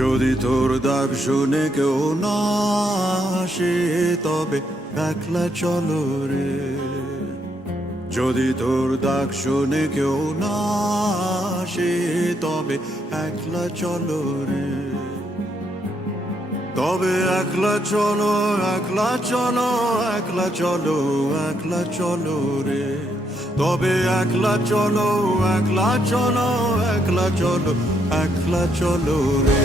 যদি তোর ডাক শুনে কেউ না আসে তবে একলা চলো রে। যদি তোর ডাক শুনে কেউ না আসে তবে একলা চলো রে। তবে একলা চলো, একলা চলো, একলা চলো, একলা চলো রে। তবে একলা চলো, একলা চলো, একলা চলো, একলা চলো রে।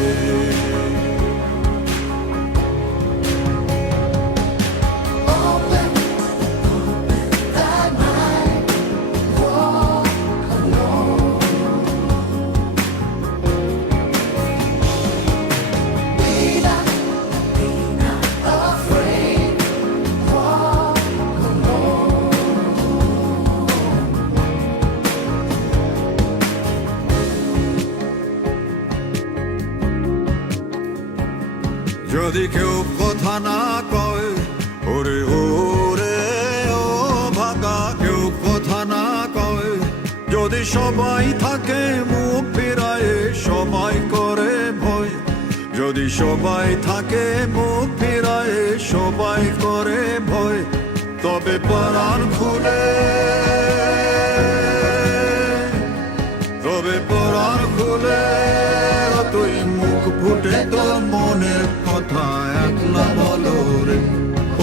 যদি কেউ কথা না কয়, ওরে ওরে ও ভাগা, কেউ কথা না কয়, যদি সবাই থাকে মুখ ফিরায়, সবাই করে ভয়। যদি সবাই থাকে মুখ ফিরায়, সবাই করে ভয়, তবে পরাণ খুলে, তবে পরাণ খুলে তুই মুখ ফুটে তোর মনের কথা একলা বলো রে।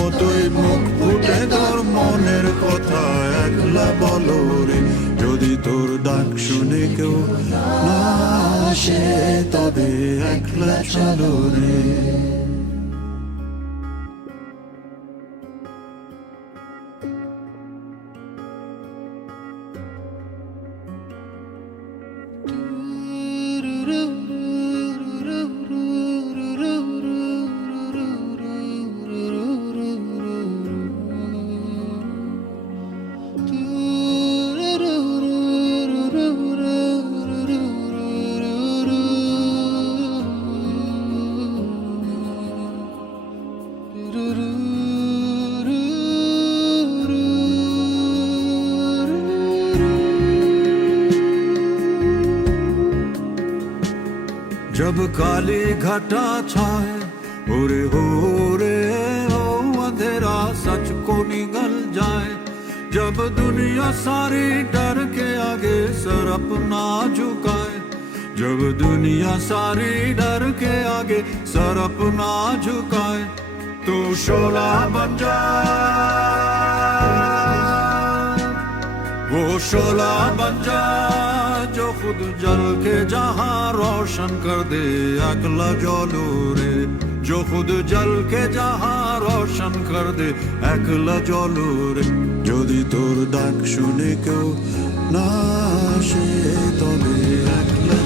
ও তুই মুখ ফুটে তোর মনের কথা একলা বলো রে। যদি তোর ডাক শুনে কেউ না আসে তবে একলা চলো রে। जब काली घटा छाए उरे हो रे हो अंधेरा सच को निगल जाए। जब दुनिया सारी डर के आगे सर अपना झुकाए। जब दुनिया सारी डर के आगे सर अपना झुकाए। तू शोला बन जा, वो शोला बन जा जो खुद जल के जहां रोशन कर दे अगला जलो रे। जो खुद जल के जहां रोशन कर दे একলা জলো রে। যদি তোর ডাক শুনে কেউ না আসে তবে একলা